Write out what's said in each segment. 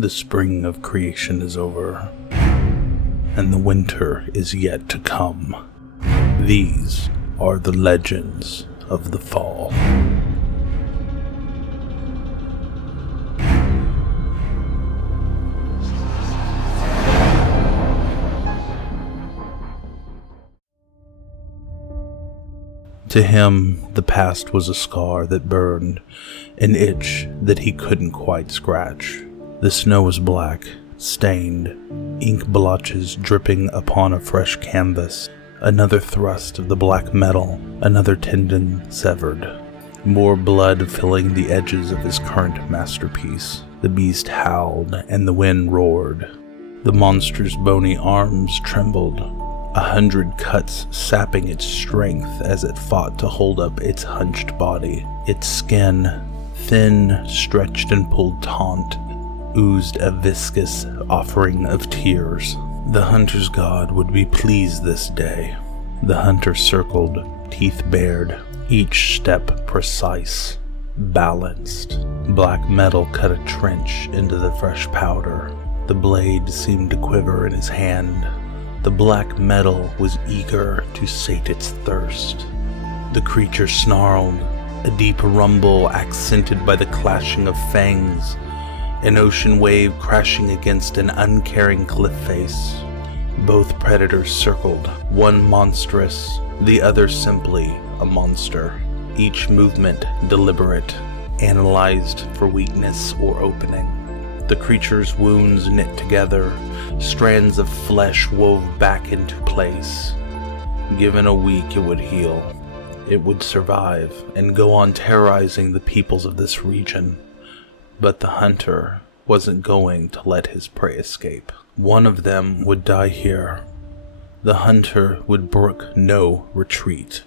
The spring of creation is over, and the winter is yet to come. These are the legends of the fall. To him, the past was a scar that burned, an itch that he couldn't quite scratch. The snow was black, stained, ink blotches dripping upon a fresh canvas. Another thrust of the black metal, another tendon severed. More blood filling the edges of his current masterpiece. The beast howled and the wind roared. The monster's bony arms trembled. 100 cuts sapping its strength as it fought to hold up its hunched body. Its skin, thin, stretched and pulled taut, oozed a viscous offering of tears. The hunter's god would be pleased this day. The hunter circled, teeth bared, each step precise, balanced. Black metal cut a trench into the fresh powder. The blade seemed to quiver in his hand. The black metal was eager to sate its thirst. The creature snarled, a deep rumble accented by the clashing of fangs, an ocean wave crashing against an uncaring cliff face. Both predators circled, one monstrous, the other simply a monster. Each movement deliberate, analyzed for weakness or opening. The creature's wounds knit together, strands of flesh wove back into place. Given a week, it would heal. It would survive and go on terrorizing the peoples of this region. But the hunter wasn't going to let his prey escape. One of them would die here. The hunter would brook no retreat.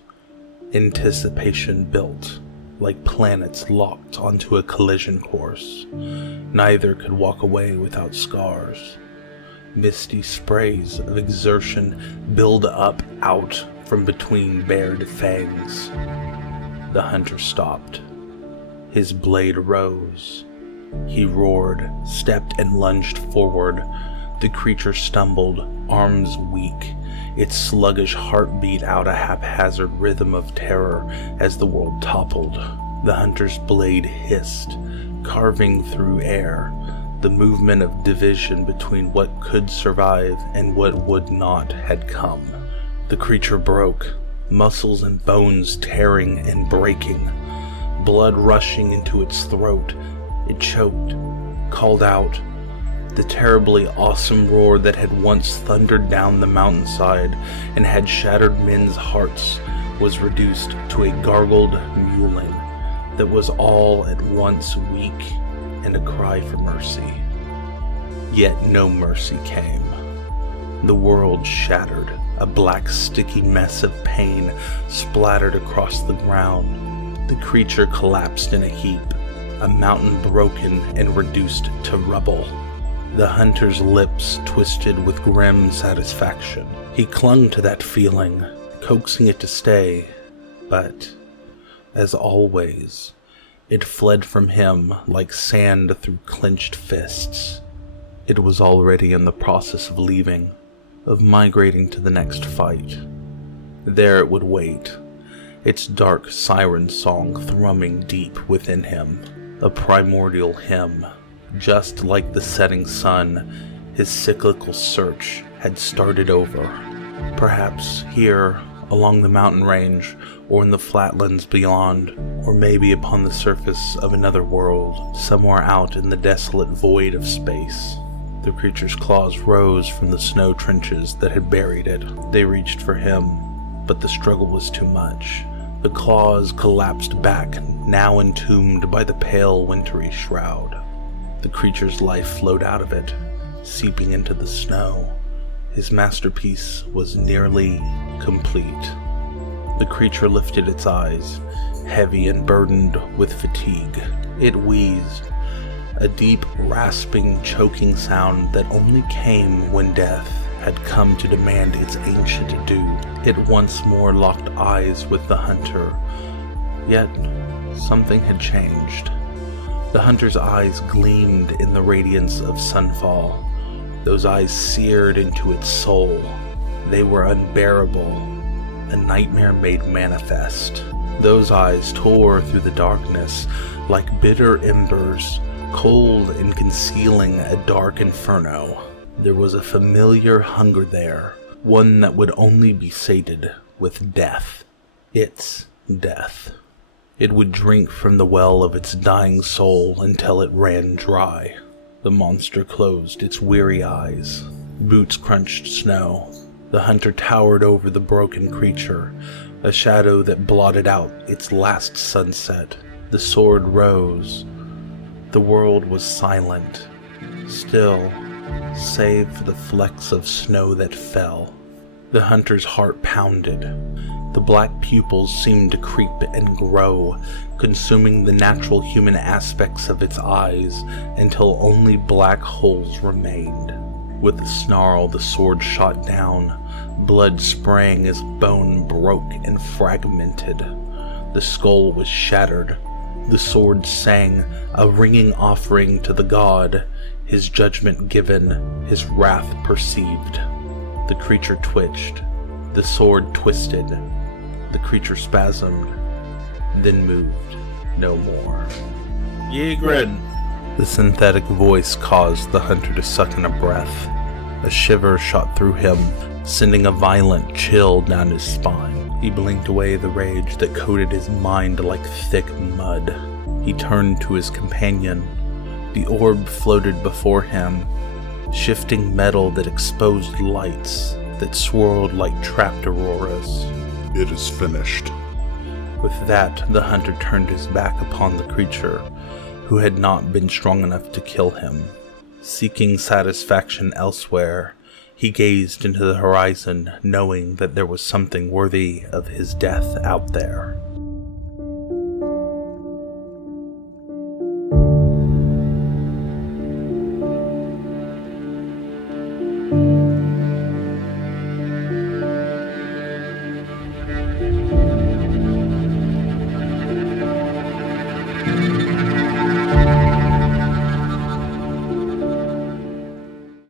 Anticipation built, like planets locked onto a collision course. Neither could walk away without scars. Misty sprays of exertion build up out from between bared fangs. The hunter stopped. His blade rose. He roared, stepped and lunged forward. The creature stumbled, arms weak, its sluggish heart beat out a haphazard rhythm of terror as the world toppled. The hunter's blade hissed, carving through air, the movement of division between what could survive and what would not had come. The creature broke, muscles and bones tearing and breaking, blood rushing into its throat. It choked, called out. The terribly awesome roar that had once thundered down the mountainside and had shattered men's hearts was reduced to a gargled mewling that was all at once weak and a cry for mercy. Yet no mercy came. The world shattered, a black sticky mess of pain splattered across the ground. The creature collapsed in a heap, a mountain broken and reduced to rubble. The hunter's lips twisted with grim satisfaction. He clung to that feeling, coaxing it to stay, but, as always, it fled from him like sand through clenched fists. It was already in the process of leaving, of migrating to the next fight. There it would wait, its dark siren song thrumming deep within him, a primordial hymn. Just like the setting sun, his cyclical search had started over. Perhaps here, along the mountain range, or in the flatlands beyond, or maybe upon the surface of another world, somewhere out in the desolate void of space. The creature's claws rose from the snow trenches that had buried it. They reached for him, but the struggle was too much. The claws collapsed back, now entombed by the pale, wintry shroud. The creature's life flowed out of it, seeping into the snow. His masterpiece was nearly complete. The creature lifted its eyes, heavy and burdened with fatigue. It wheezed, a deep, rasping, choking sound that only came when death had come to demand its ancient due. It once more locked eyes with the hunter, yet something had changed. The hunter's eyes gleamed in the radiance of sunfall. Those eyes seared into its soul. They were unbearable, a nightmare made manifest. Those eyes tore through the darkness like bitter embers, cold and concealing a dark inferno. There was a familiar hunger there, one that would only be sated with death. Its death. It would drink from the well of its dying soul until it ran dry. The monster closed its weary eyes. Boots crunched snow. The hunter towered over the broken creature, a shadow that blotted out its last sunset. The sword rose. The world was silent, still, save for the flecks of snow that fell. The hunter's heart pounded. The black pupils seemed to creep and grow, consuming the natural human aspects of its eyes until only black holes remained. With a snarl, the sword shot down. Blood sprang as bone broke and fragmented. The skull was shattered. The sword sang, a ringing offering to the god, his judgment given, his wrath perceived. The creature twitched. The sword twisted. The creature spasmed, then moved no more. Jaegryn! The synthetic voice caused the hunter to suck in a breath. A shiver shot through him, sending a violent chill down his spine. He blinked away the rage that coated his mind like thick mud. He turned to his companion. The orb floated before him, shifting metal that exposed lights that swirled like trapped auroras. It is finished. With that, the hunter turned his back upon the creature, who had not been strong enough to kill him. Seeking satisfaction elsewhere, he gazed into the horizon, knowing that there was something worthy of his death out there.